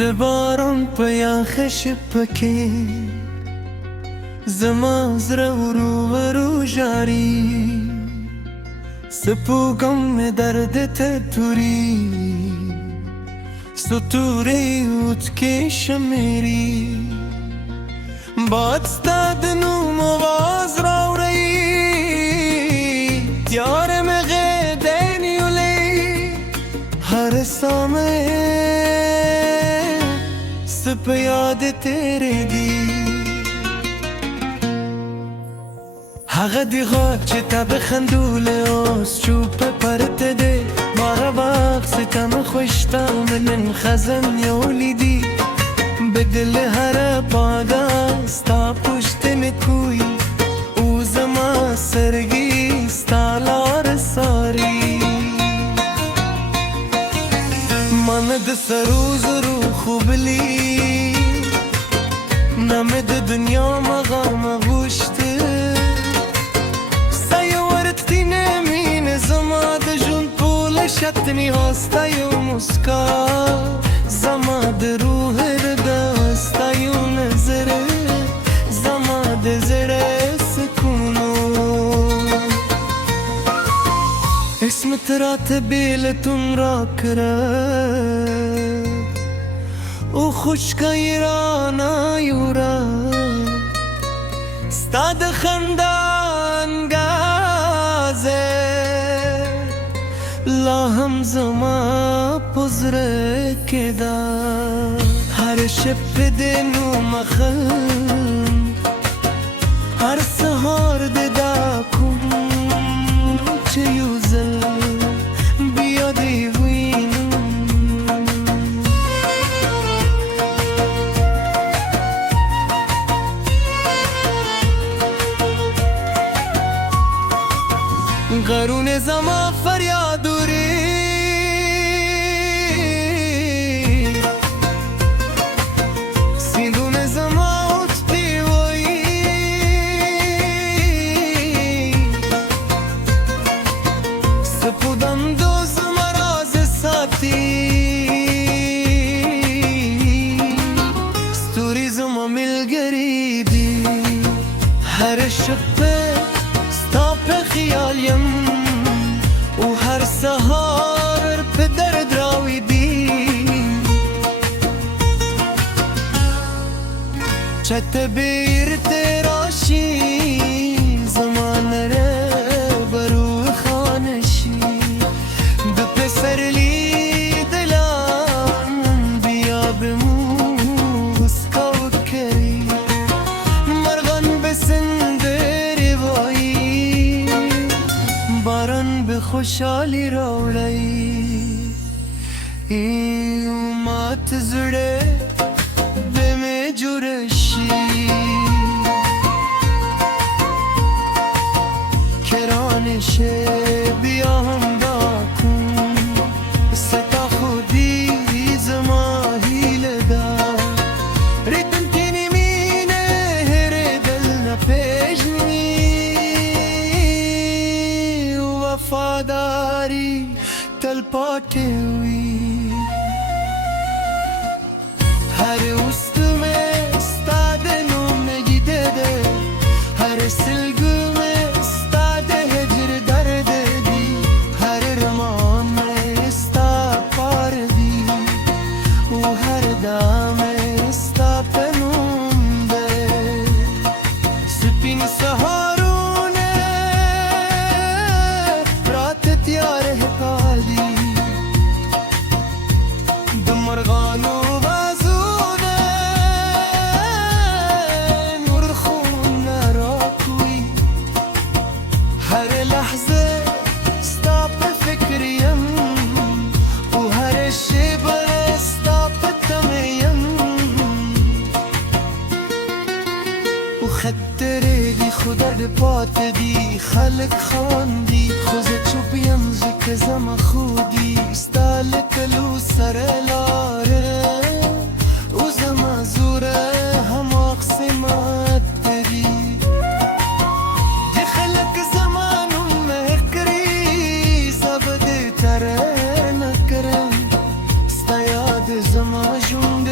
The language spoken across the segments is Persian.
د باران په یخه شپه کې زما زړه ورو ورو ژاړي، سپوږم مې درد ته توري، ستوري اوڅکې شمیري. باد ستا د نوم آواز راوړی، تیاره مې غیږ نیولی، هر ساه مې څه په یاد تېرېږي. هغه د غږ چې تا بخندولی اوس چوپه پرته دی، باره بخستم خوشتم من خزم یولیدی، بدل هر پاگه ستا پشت می کوی، او زما سرگی ستا لار ساری. من د سرو زرو خوب لی نمه د دنیا مغام غوشته، ستا یو ورتینه مینه زما د ژوند پوله شتنی ها، ستا یو مسکا زما د روح رده، ستا یو نظر زما د زړه سکونو. اسمت راته بیلتون را کړه او خوشکای رانه یوره، ستا د خندا انګازه لا هم زما په زړه کې ده. هر شب د نوم اخلم، هر سهار د دا کوم چې یو ځل بیا دې وینم. غرونه زما فریاد وری، سیندونه زما اوچتې وایي، سپودندو زما راز ساتي، ستوري زما ملګري دي. هر شپه ستا په خیال یم او هر سهار په درد راویدی، چته بیرته راشي زمانه برو خانشي، د پسرلی دلان بیا بموسکا وکړي، مرغان به سندرې وایي، باران به خوشحالي راوړی. مات زړه به مې جوړ شي، که رانشي بیا هم دا کوم، ستا خودی زما هیله ده. ریتمتنی مینه هېرېدل نه پېژني، وفاداری تل پاتې وي. هر اوست مې ستا د نوم نګیده ده، هر سلګو مې ستا د هجر درد دی، هر رمان مې ستا پار دی، او هر دام مې ستا په نوم ده. سپین سهارونه راته تیاره پالي، د مرغانو بازونه نور خونه راکوي. هر لحظه ستا په فکر یم او هر شیبه ستا په تمه یم، او خطرې دي خو درد پاتې دي، خلک خاندي خو زه چوپ یم ځکه زما خودي، ستا له تلو سره لاره او زما زوره هماغسې ماته دي. د خلک زما نوم مهر کړي، زه به دې ترنه کړم، ستا یاد زما ژوند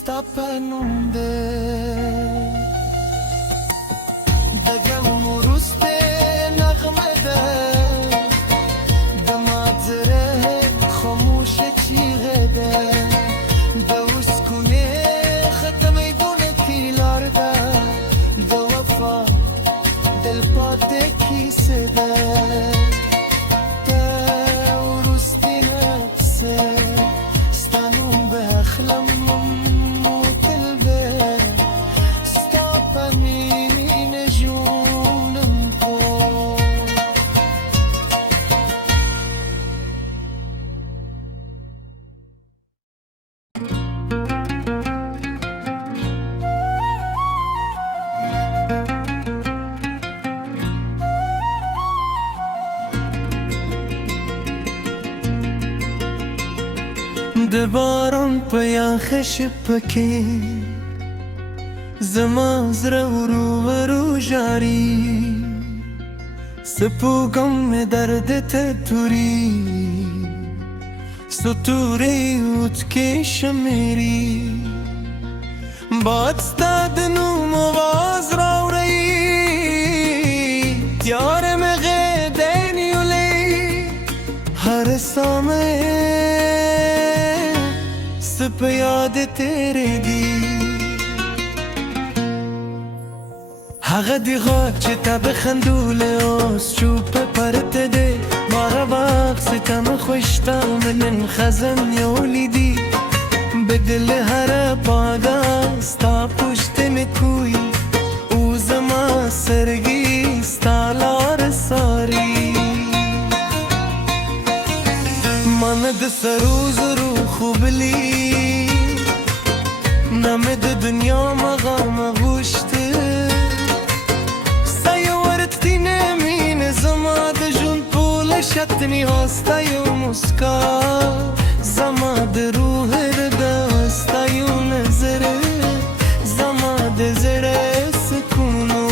sta penunde دگم روسته نغمه دمازره خاموش چیغه ده دوسکونه ختم ایدونه پیلار ده دو وفا دل پاته کیسه ده دوستی نفسه ستانون به اخلم د باران په یاخه شپه کې زما زړه ورو ورو ژاړي سپوږم مې درد ته توري ستوري اوڅکې شمیري باد ستا د نوم آواز راوړی تیاره مې غېږه نیولې هر ساه مې په یاد تیرې دي هغه دی غږ چې تا بخندولی اوس چوپه پرته دی باره بخت ستم خوشته من خزم یولیدی به دل هر پاگه ستا پشتم کوی او زما سرگی ستا لار ساری من د سرو زرو خوبلی نامه د دنیا مغام غوشته ستا یو ورتینه مینه زما د ژوند پوله شتنی ستا یو مسکا زما د روح رده ستا یو نظر زما د زړه سکونو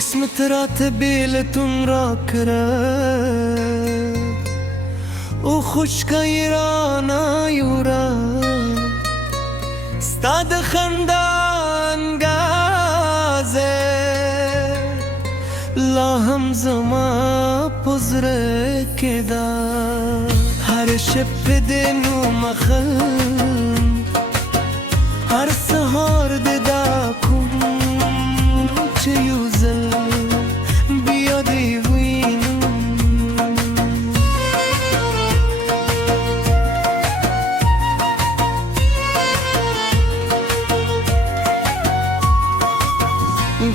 اسمت راته بیلتون را کړه او خوشکای رانا یورا ستا د خندا انګازه لا هم زما په زړه کې ده هر شب د نو مخل هر سهار د دا کوم چې یو ځل بیا دې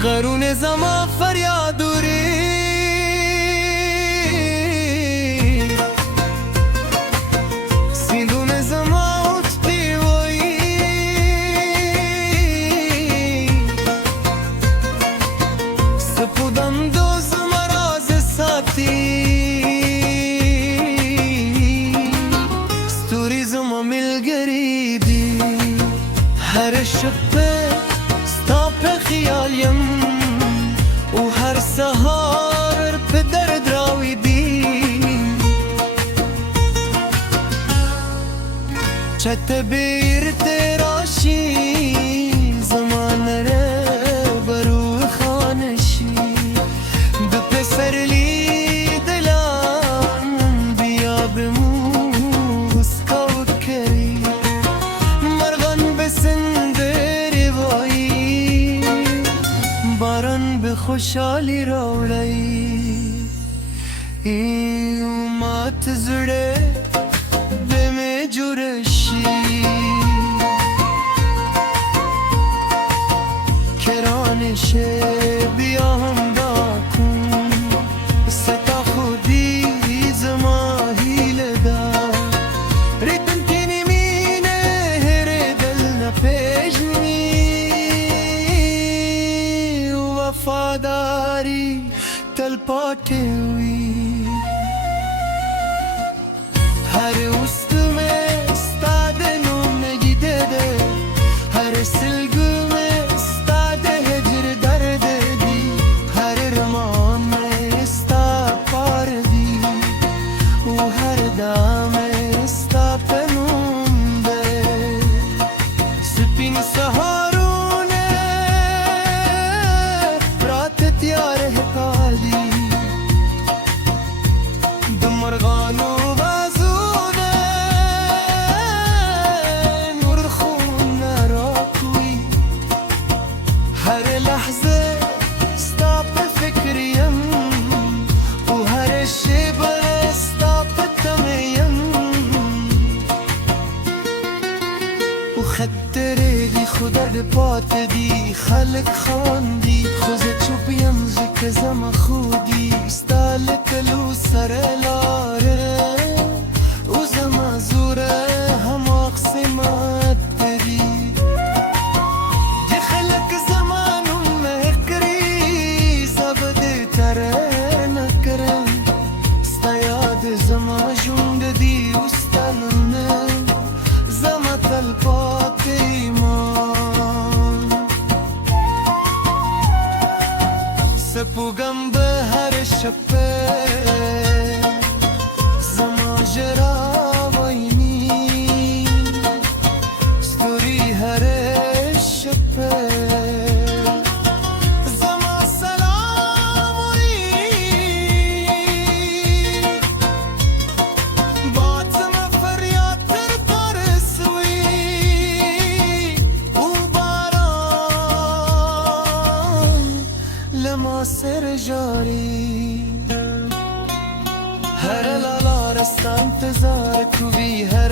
غرونه زما فریاد وری سیندونه زما اوچتی وی سپودم دو زما راز ساتی ستوری زما ملګری دی هر شپه ستا په خیال یم او هر سهار په درد راویدی چته بیرته راشي زمانه برو خانشي د پسرلی دلان بیا بموس کوکری مرغان بسندر وایی باران به خوشحالی راوړی مات زړه به مې جوړ شي کرانه شه بیا هم دا کوم ستا خودی زما هیله ده ریتم کنی مینه هردل نپیژنی وفاداری خط ریگی خود در پات دی خلق خواندی خوزه چوبیم زک زم خودی ستال کلو سر لاره او زم زوره هم اقسمت دی دی خلق زمانم مکری زبده تره نکرم ستا یاد زمان جوند دی استانم زمان تل پاک ایمان سپوگم به هر شپه زمان جرا وینی ستوری هر شپه زمان سلام وی باد زمان فریاد تر پرسوی او باران لما سر جاری هر لالارستا انتظار کوبی هر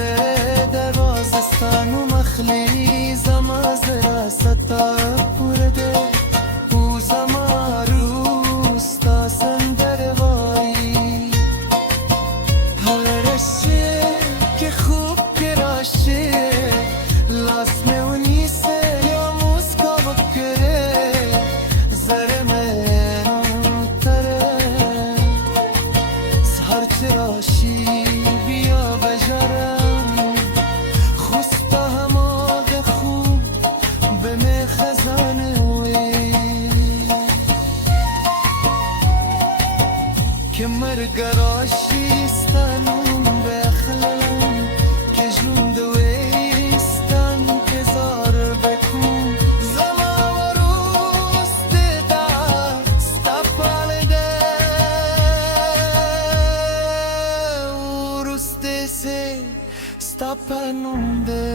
دروازستان و مخلی زما زرا ستا پورده او زما روستا سندر وایی هر شه که خوب کراشه لاس میں اونی سے یا مسکا بکره زر میں تره سهر چراشی بیا بجرم خوستا هماغ خوب به می خزانه وی که مرگراشی ستانم بخلم که جون دویستان که زار بکن زما و روست دا ستا پالده و روست سه ستا پنونده